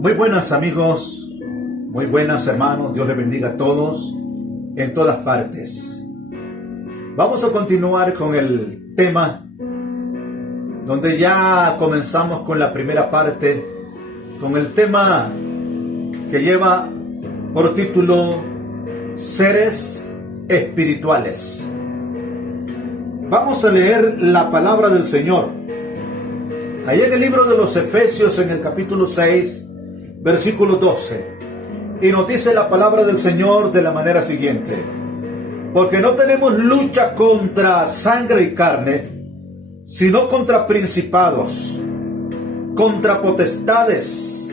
Muy buenas amigos, muy buenas hermanos, Dios les bendiga a todos en todas partes. Vamos a continuar con el tema donde ya comenzamos con la primera parte, con el tema que lleva por título Seres Espirituales. Vamos a leer la palabra del Señor. Ahí en el libro de los Efesios, en el capítulo 6, versículo 12. Y nos dice la palabra del Señor de la manera siguiente: porque no tenemos lucha contra sangre y carne, sino contra principados, contra potestades,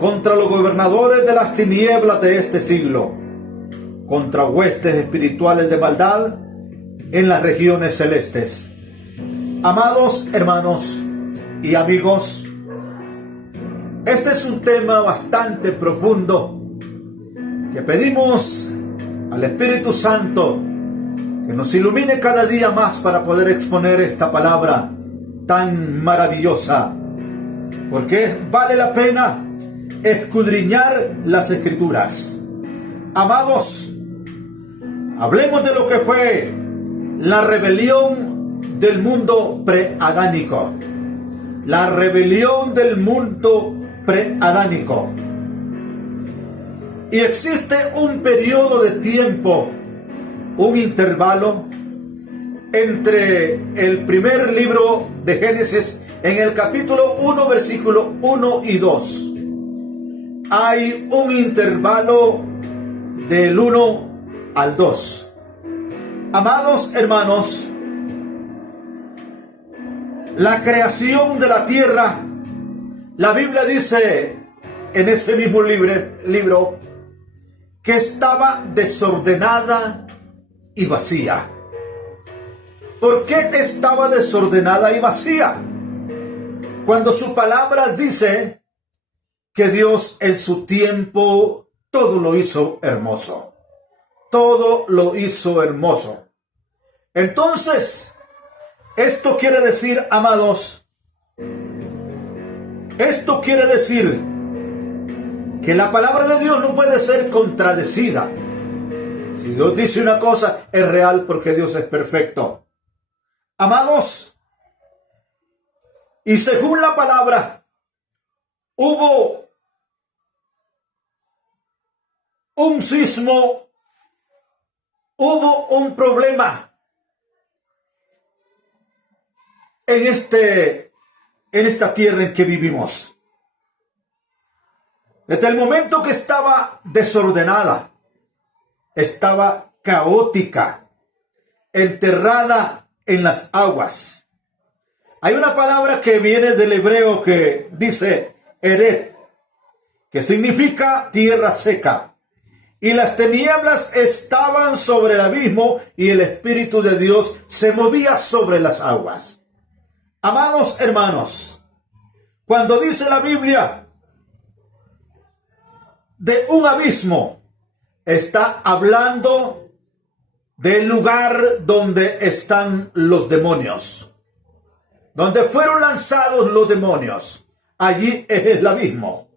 contra los gobernadores de las tinieblas de este siglo, contra huestes espirituales de maldad en las regiones celestes. Amados hermanos y amigos, este es un tema bastante profundo que pedimos al Espíritu Santo que nos ilumine cada día más para poder exponer esta palabra tan maravillosa, porque vale la pena escudriñar las Escrituras. Amados, hablemos de lo que fue la rebelión del mundo preadánico. La rebelión del mundo preadánico. Y existe un periodo de tiempo, un intervalo entre el primer libro de Génesis, en el capítulo 1, versículo 1 y 2. Hay un intervalo del 1 al 2. Amados hermanos, la creación de la tierra, la Biblia dice en ese mismo libro que estaba desordenada y vacía. ¿Por qué estaba desordenada y vacía? Cuando su palabra dice que Dios en su tiempo todo lo hizo hermoso. Todo lo hizo hermoso. Entonces, esto quiere decir, amados, esto quiere decir que la palabra de Dios no puede ser contradecida. Si Dios dice una cosa, es real porque Dios es perfecto. Amados, y según la palabra, hubo un sismo, hubo un problema en esta tierra en que vivimos. Desde el momento que estaba desordenada, estaba caótica, enterrada en las aguas. Hay una palabra que viene del hebreo que dice Eret, que significa tierra seca. Y las tinieblas estaban sobre el abismo y el Espíritu de Dios se movía sobre las aguas. Amados hermanos, cuando dice la Biblia de un abismo, está hablando del lugar donde están los demonios, donde fueron lanzados los demonios. Allí es el abismo.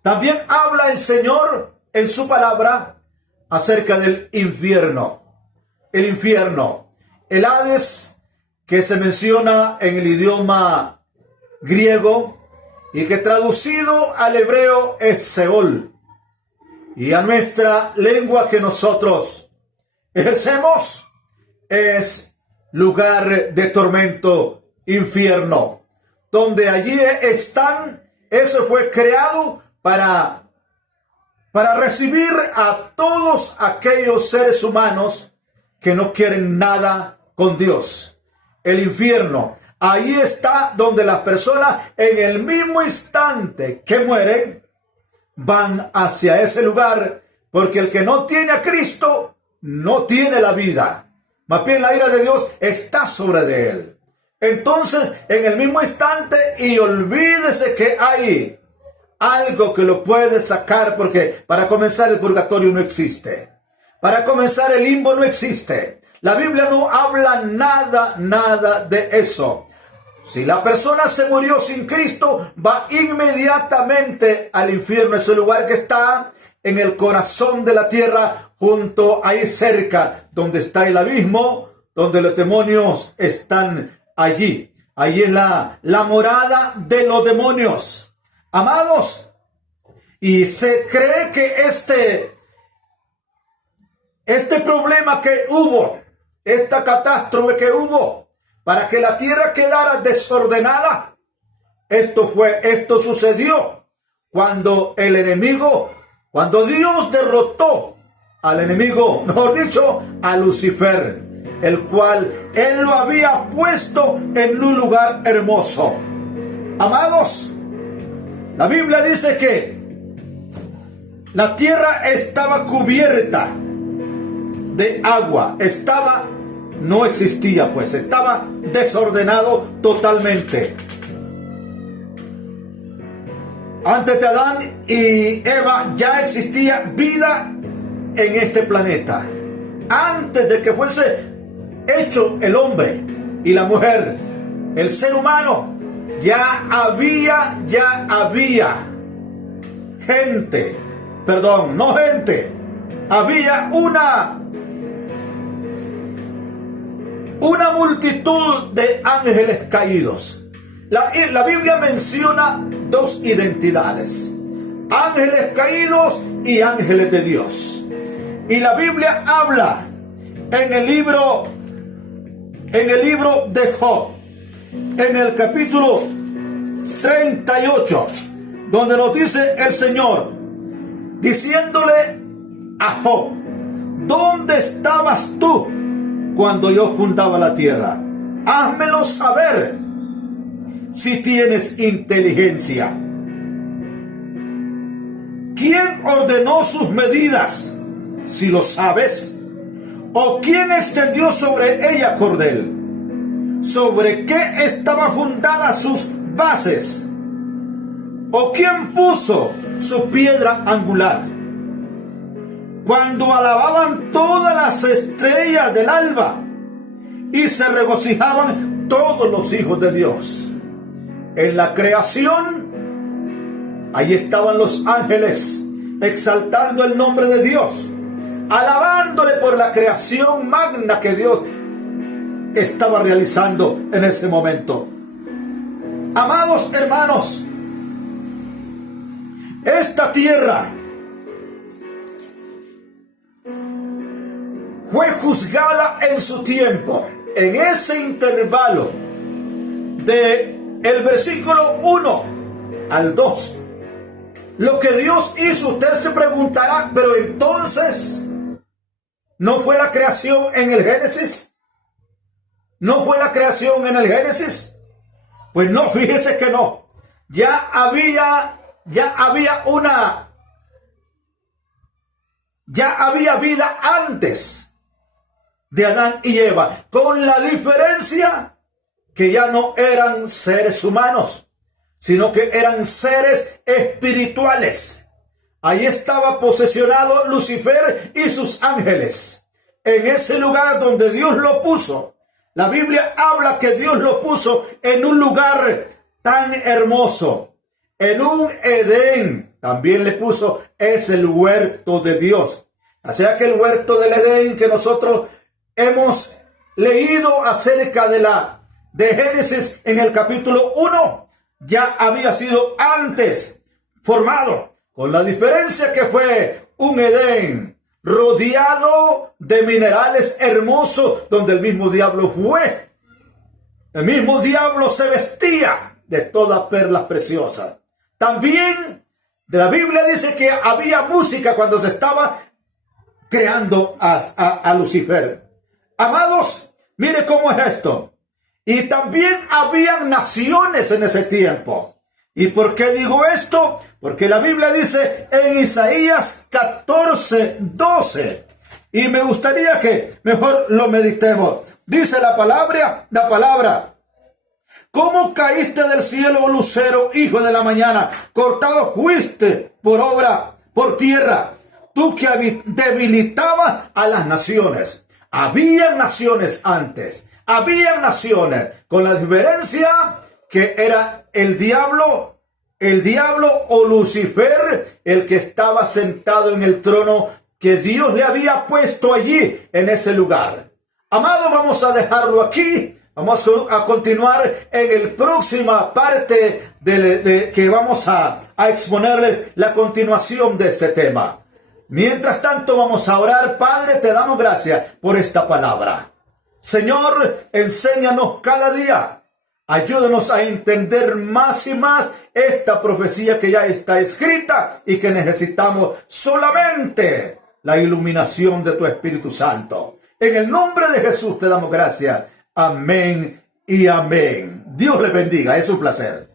También habla el Señor en su palabra acerca del infierno. El infierno, el Hades, que se menciona en el idioma griego y que traducido al hebreo es Seol. Y a nuestra lengua que nosotros ejercemos es lugar de tormento, infierno, donde allí están. Eso fue creado para recibir a todos aquellos seres humanos que no quieren nada con Dios. El infierno, ahí está donde las personas en el mismo instante que mueren van hacia ese lugar, porque el que no tiene a Cristo no tiene la vida. Más bien la ira de Dios está sobre de él. Entonces, en el mismo instante, y olvídese que hay algo que lo puede sacar, porque para comenzar el purgatorio no existe. Para comenzar el limbo no existe. La Biblia no habla nada de eso. Si la persona se murió sin Cristo, va inmediatamente al infierno, ese lugar que está en el corazón de la tierra, junto ahí cerca, donde está el abismo, donde los demonios están allí. Allí es la morada de los demonios. Amados, y se cree que este problema que hubo, esta catástrofe que hubo, para que la tierra quedara desordenada, esto sucedió cuando cuando Dios derrotó al enemigo, mejor dicho, a Lucifer, el cual Él lo había puesto en un lugar hermoso. Amados, la Biblia dice que la tierra estaba cubierta de agua, no existía, pues estaba desordenado totalmente. Antes de Adán y Eva ya existía vida en este planeta. Antes de que fuese hecho el hombre y la mujer, el ser humano, ya había gente, perdón, no gente, había una multitud de ángeles caídos. La Biblia menciona dos identidades: ángeles caídos y ángeles de Dios. Y la Biblia habla en el libro de Job, en el capítulo 38, donde nos dice el Señor, diciéndole a Job: ¿dónde estabas tú cuando yo fundaba la tierra? Házmelo saber si tienes inteligencia. ¿Quién ordenó sus medidas, si lo sabes? ¿O quién extendió sobre ella cordel? ¿Sobre qué estaba fundada sus bases? ¿O quién puso su piedra angular? Cuando alababan todas las estrellas del alba y se regocijaban todos los hijos de Dios. En la creación, ahí estaban los ángeles exaltando el nombre de Dios, alabándole por la creación magna que Dios estaba realizando en ese momento. Amados hermanos, esta tierra fue juzgada en su tiempo, en ese intervalo de el versículo 1 al 2. Lo que Dios hizo, usted se preguntará, pero entonces, ¿no fue la creación en el Génesis? ¿No fue la creación en el Génesis? Pues no, fíjese que no. Ya había vida antes de Adán y Eva, con la diferencia que ya no eran seres humanos, sino que eran seres espirituales. Ahí estaba posesionado Lucifer y sus ángeles, en ese lugar donde Dios lo puso. La Biblia habla que Dios lo puso en un lugar tan hermoso, en un Edén. También le puso, es el huerto de Dios. O sea que el huerto del Edén que nosotros hemos leído acerca de Génesis en el capítulo 1, ya había sido antes formado, con la diferencia que fue un Edén rodeado de minerales hermosos, donde el mismo diablo fue. El mismo diablo se vestía de todas perlas preciosas. También de la Biblia dice que había música cuando se estaba creando a Lucifer. Amados, mire cómo es esto. Y también habían naciones en ese tiempo. ¿Y por qué digo esto? Porque la Biblia dice en Isaías 14:12. Y me gustaría que mejor lo meditemos. Dice la palabra. ¿Cómo caíste del cielo, lucero, hijo de la mañana? Cortado fuiste por tierra. Tú que debilitabas a las naciones. Habían naciones antes. Habían naciones, con la diferencia que era el diablo o Lucifer, el que estaba sentado en el trono que Dios le había puesto allí en ese lugar. Amado, vamos a dejarlo aquí. Vamos a continuar en la próxima parte que vamos a exponerles la continuación de este tema. Mientras tanto, vamos a orar. Padre, te damos gracias por esta palabra. Señor, enséñanos cada día. Ayúdanos a entender más y más esta profecía que ya está escrita y que necesitamos solamente la iluminación de tu Espíritu Santo. En el nombre de Jesús te damos gracias. Amén y amén. Dios les bendiga. Es un placer.